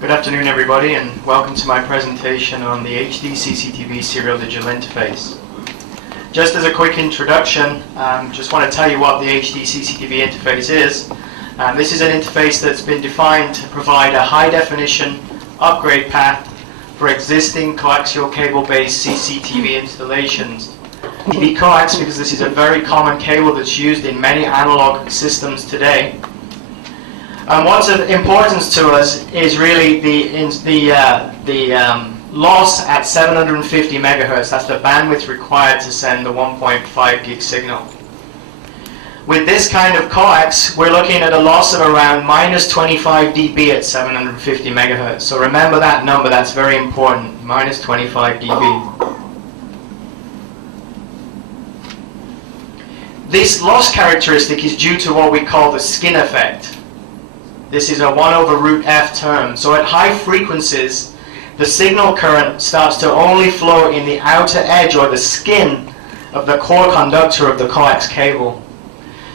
Good afternoon everybody, and welcome to my presentation on the HD CCTV serial digital interface. Just as a quick introduction, just want to tell you what the HD CCTV interface is. This is an interface that's been defined to provide a high definition upgrade path for existing coaxial cable-based CCTV installations. The coax, because this is a very common cable that's used in many analog systems today. What's of importance to us is really the loss at 750 megahertz. That's the bandwidth required to send the 1.5 gig signal. With this kind of coax, we're looking at a loss of around minus 25 dB at 750 megahertz. So remember that number, that's very important, minus 25 dB. This loss characteristic is due to what we call the skin effect. This is a 1 over root F term. So at high frequencies, the signal current starts to only flow in the outer edge or the skin of the core conductor of the coax cable.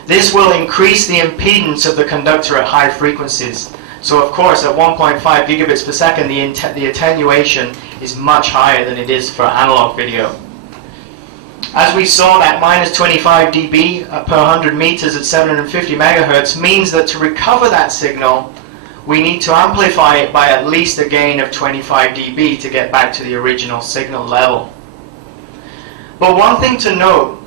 This will increase the impedance of the conductor at high frequencies. So of course at 1.5 gigabits per second, the attenuation is much higher than it is for analog video. As we saw, that minus 25 dB per 100 meters at 750 megahertz means that to recover that signal, we need to amplify it by at least a gain of 25 dB to get back to the original signal level. But one thing to note,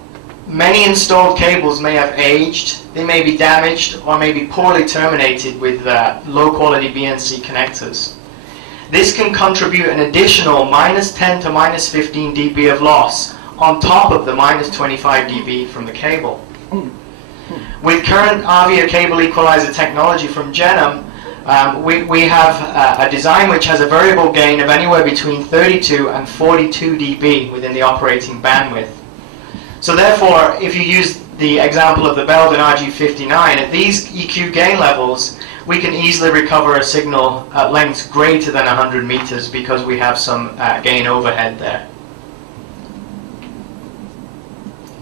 many installed cables may have aged, they may be damaged, or may be poorly terminated with low quality BNC connectors. This can contribute an additional minus 10 to minus 15 dB of loss on top of the minus 25 dB from the cable. With current AVIA cable equalizer technology from Genum, we have a design which has a variable gain of anywhere between 32 and 42 dB within the operating bandwidth. So therefore, if you use the example of the Belden RG59, at these EQ gain levels, we can easily recover a signal at lengths greater than 100 meters because we have some gain overhead there.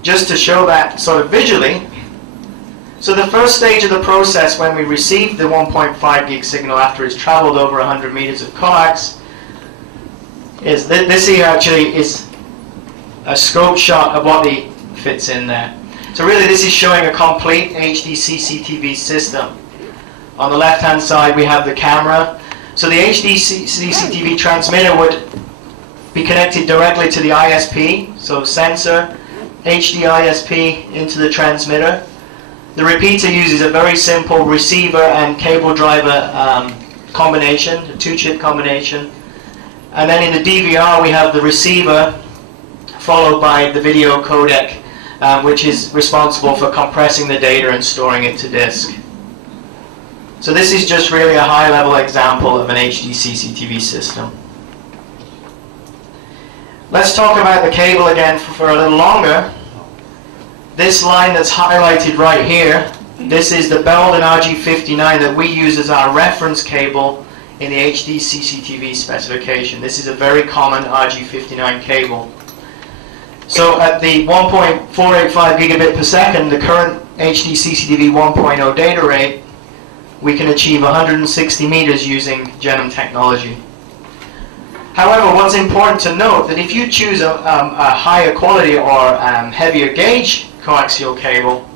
Just to show that sort of visually, so the first stage of the process when we receive the 1.5 gig signal after it's traveled over 100 meters of coax is this here actually is a scope shot of what fits in there. So really this is showing a complete HD CCTV system. On the left hand side we have the camera. So the HD CCTV transmitter would be connected directly to the ISP, so sensor, HD ISP into the transmitter. The repeater uses a very simple receiver and cable driver combination, a 2-chip combination. And then in the DVR we have the receiver followed by the video codec, which is responsible for compressing the data and storing it to disk. So this is just really a high-level example of an HD CCTV system. Let's talk about the cable again for a little longer. This line that's highlighted right here, this is the Belden RG59 that we use as our reference cable in the HD CCTV specification. This is a very common RG59 cable. So at the 1.485 gigabit per second, the current HD CCTV 1.0 data rate, we can achieve 160 meters using Genum technology. However, what's important to note that if you choose a higher quality or heavier gauge coaxial cable,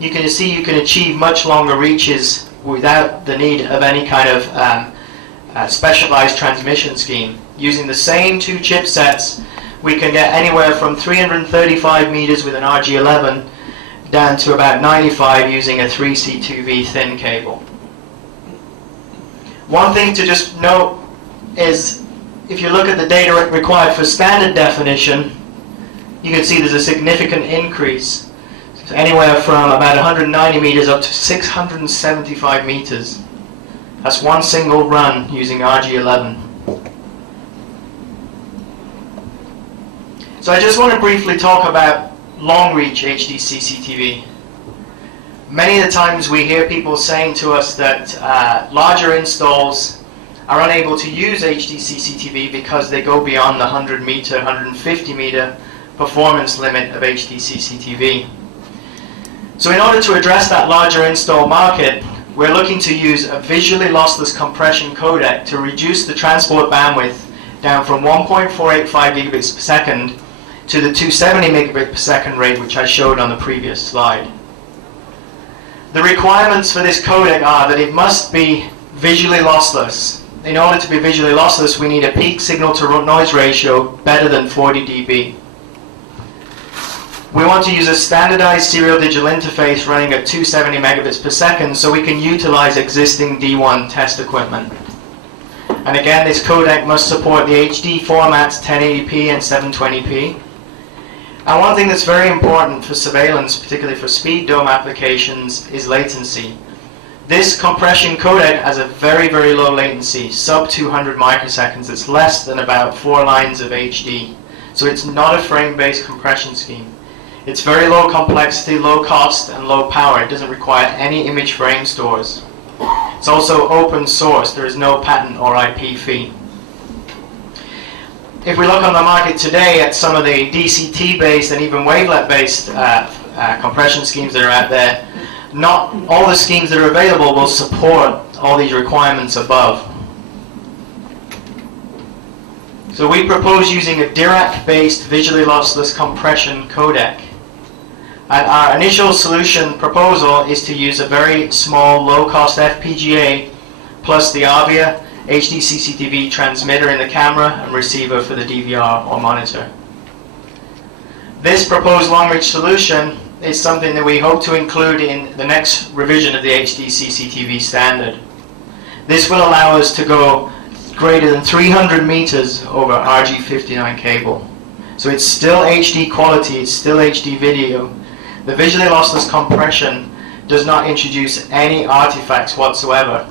you can see you can achieve much longer reaches without the need of any kind of specialized transmission scheme. Using the same 2 chipsets, we can get anywhere from 335 meters with an RG11 down to about 95 using a 3C2V thin cable. One thing to just note is if you look at the data required for standard definition, you can see there's a significant increase. So anywhere from about 190 meters up to 675 meters. That's one single run using RG11. So I just want to briefly talk about long-reach HD CCTV. Many of the times we hear people saying to us that larger installs are unable to use HD CCTV because they go beyond the 100 meter, 150 meter performance limit of HD CCTV. So in order to address that larger install market, we're looking to use a visually lossless compression codec to reduce the transport bandwidth down from 1.485 gigabits per second to the 270 megabit per second rate, which I showed on the previous slide. The requirements for this codec are that it must be visually lossless. In order to be visually lossless, we need a peak signal to noise ratio better than 40 dB. We want to use a standardized serial digital interface running at 270 megabits per second so we can utilize existing D1 test equipment. And again, this codec must support the HD formats 1080p and 720p. And one thing that's very important for surveillance, particularly for speed dome applications, is latency. This compression codec has a very, very low latency, sub 200 microseconds. It's less than about 4 lines of HD. So it's not a frame-based compression scheme. It's very low complexity, low cost, and low power. It doesn't require any image frame stores. It's also open source. There is no patent or IP fee. If we look on the market today at some of the DCT-based and even wavelet-based compression schemes that are out there, not all the schemes that are available will support all these requirements above. So we propose using a Dirac-based visually lossless compression codec. And our initial solution proposal is to use a very small, low-cost FPGA plus the AVIA HD CCTV transmitter in the camera and receiver for the DVR or monitor. This proposed long-reach solution is something that we hope to include in the next revision of the HD CCTV standard. This will allow us to go greater than 300 meters over RG59 cable. So it's still HD quality, it's still HD video. The visually lossless compression does not introduce any artifacts whatsoever.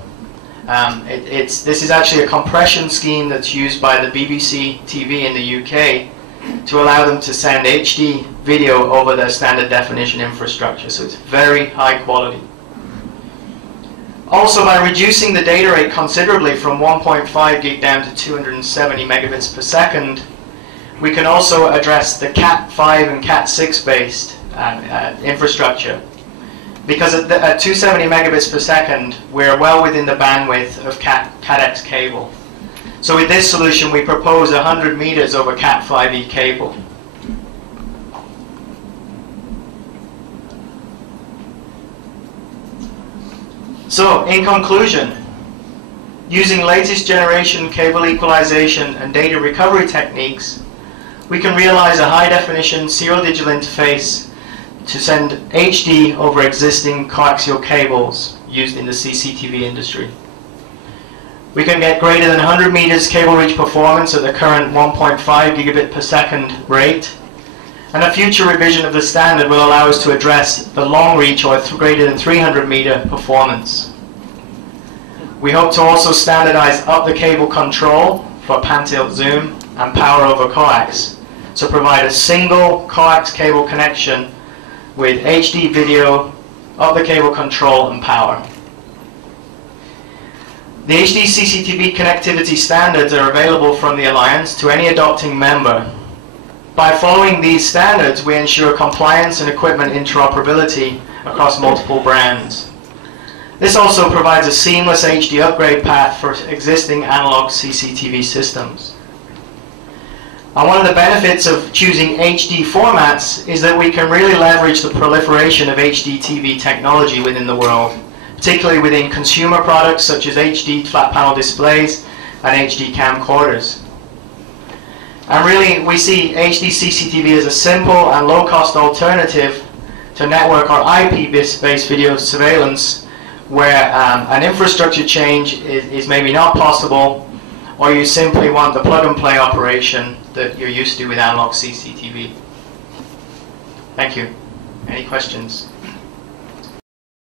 This is actually a compression scheme that's used by the BBC TV in the UK to allow them to send HD video over their standard definition infrastructure. So it's very high quality. Also, by reducing the data rate considerably from 1.5 gig down to 270 megabits per second, we can also address the Cat5 and Cat6 based infrastructure. Because at 270 megabits per second, we're well within the bandwidth of Cat5 cable. So with this solution, we propose 100 meters over Cat5e cable. So, in conclusion, using latest generation cable equalization and data recovery techniques, we can realize a high-definition serial digital interface to send HD over existing coaxial cables used in the CCTV industry. We can get greater than 100 meters cable reach performance at the current 1.5 gigabit per second rate, and a future revision of the standard will allow us to address the long reach or greater than 300 meter performance. We hope to also standardize up the cable control for pan-tilt zoom and power over coax, to provide a single coax cable connection with HD video, up the cable control and power. The HD CCTV connectivity standards are available from the Alliance to any adopting member. By following these standards, we ensure compliance and equipment interoperability across multiple brands. This also provides a seamless HD upgrade path for existing analog CCTV systems. And one of the benefits of choosing HD formats is that we can really leverage the proliferation of HD TV technology within the world, particularly within consumer products such as HD flat panel displays and HD camcorders. And really, we see HD CCTV as a simple and low-cost alternative to network or IP-based video surveillance, where an infrastructure change is maybe not possible, or you simply want the plug-and-play operation that you're used to with analog CCTV. Thank you. Any questions?